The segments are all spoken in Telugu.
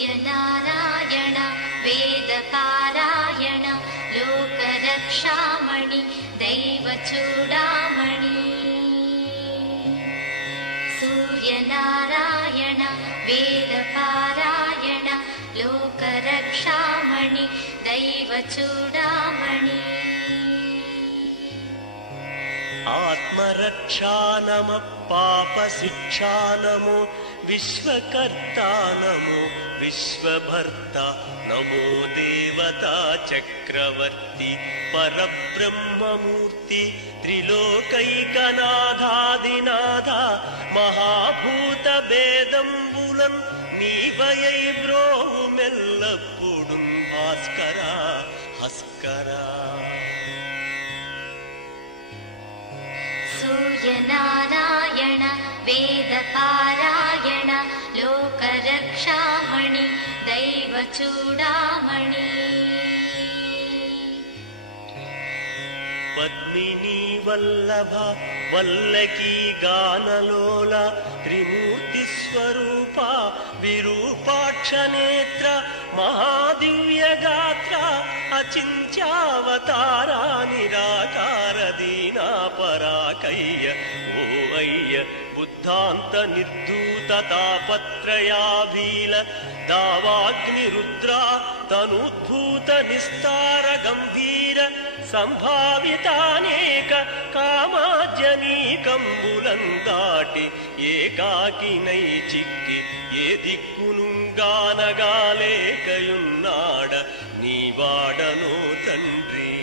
సూర్యనారాయణ వేదపారాయణ లోకరక్షామణి దైవ చూడామణి. సూర్యనారాయణ వేదపారాయణ లోకరక్షామణి దైవ చూడామణి. ఆత్మరక్షానమ పాప శిక్షానమో విశ్వకర్తానమో విశ్వభర్త నమో దేవతా చక్రవర్తి పరబ్రహ్మమూర్తి త్రిలోకైకనాథాదినాథ మహాభూత భేదంబులం నీవయై బ్రోవు మెల్లప్పుడు భాస్కర హస్కరా. సూర్యనారాయణ వేదపారాయణ లోకరక్షామణి దైవ చూడామణి. పద్మినీ వల్లభ వల్లకీ గానలోల త్రిమూర్తి స్వరూప విరూపాక్ష నేత్ర మహాదివ్య గాత్ర అచింత్యావతారా నిరాకార దీనా పరాకయ్య ఓ అయ్య బుద్ధాంత నిర్ధూత తాపత్రయాభీల దావాగ్ని రుద్రా తనుద్భూత నిస్తార గంభీర సంభావితానేక కామాజనీకంబులం దాటి ఏకాకినై చిక్కి ఏ దిక్కునుగానగాలేకయున్నాడ నీవాడనో తండ్రి.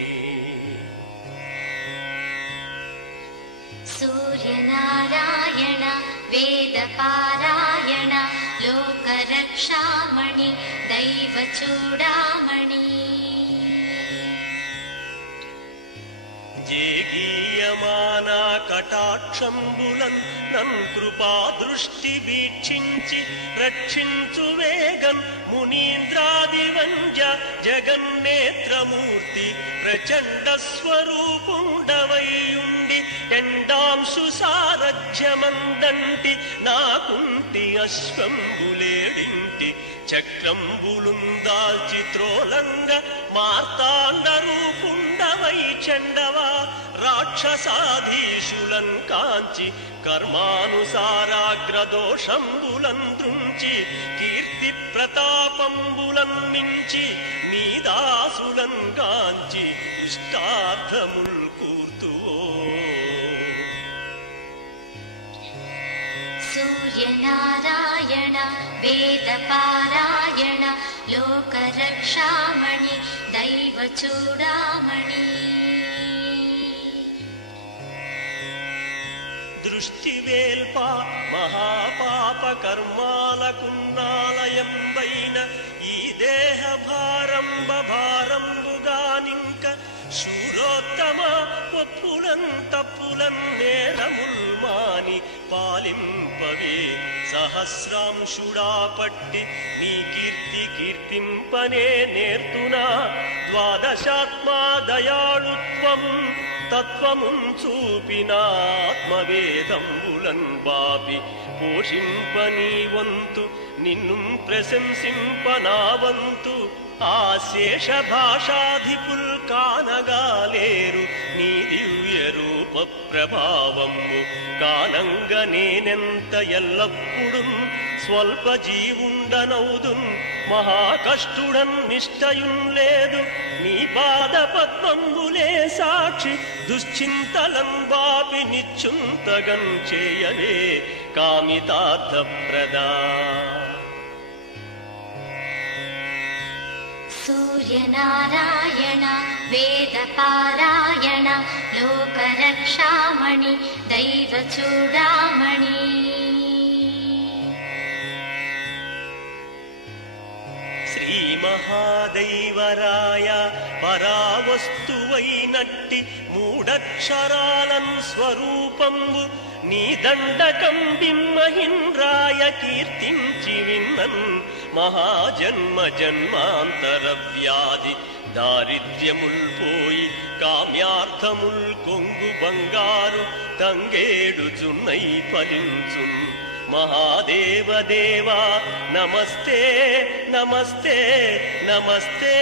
సూర్యనారాయణ వేదపారాయణ లోకరక్షామణి దైవ చూడామణి. జేగీయమానా కటాక్షంబులం నన్ కృపా దృష్టి వీక్షించి రక్షించు వేగం మునీంద్రాదివంజ జగన్నేత్రమూర్తి ప్రచండ స్వరూపుండవైయుండి ఎండాంశు సారథ్యమందంటి నాకుంటి అశ్వంబులేడింటి చక్రంబులుం దాల్చి త్రోలంగ మార్తాండ రూపుండవై చండవా రాక్షసాధీశులం కాంచి కర్మానుసారాగ్రదోషంబులం దృంచి కీర్తి ప్రతాపంబులం మించి నీదాసులం కాంచి ఇష్టార్థముల్ కూర్తువో. సూర్యనారాయణ వేదపారాయణ లోకరక్షామణి దైవ చూడామణి. దృష్టివేల్ప మహాపాప కర్మాలకున్నాలయంబైన ఈ దేహ భారంబ భారంబుగానింక శూరోత్తమ ఒప్పులం తప్పులం నేరముల్మాని పాలింపవే సహస్రాంశుడా పట్టి నీ కీర్తి కీర్తింపనే నేర్తునా ద్వాదశాత్మా దయాళుత్వము తత్వమున్ చూపినాత్మవేదంబులం బాపి పోషింపనీ వంతు నిన్ను ప్రశంసింపనావంతు ఆ శేష భాషాధిపుల్ కానగాలేరు నీ దివ్య రూప ప్రభావము కానంగ నేనెంత ఎల్లప్పుడు స్వల్ప జీవుండనౌదున్ మహాకష్టుడన్ నిష్టయున్ లేదు నీ పాద పద్మంబులే సాక్షి దుశ్చింతలం బాపి నిచ్చుంతగం చేయవే కామితార్థప్రదా. సూర్యనారాయణ వేదపారాయణ లోకరక్షామణి దైవ చూడామణి. శ్రీ మహాదైవరాయ పరావస్తువైనట్టి మూడక్షరాలన్ స్వరూపంబు నీ దండకం బిమ్మహిన్రాయ కీర్తించి విన్నన్ మహాజన్మ జన్మాంతర వ్యాధి దారిద్ర్యముల్ పోయి కామ్యార్థముల్ కొంగు బంగారు తంగేడుచున్నై ఫలించున్ మహాదేవ దేవా నమస్తే నమస్తే నమస్తే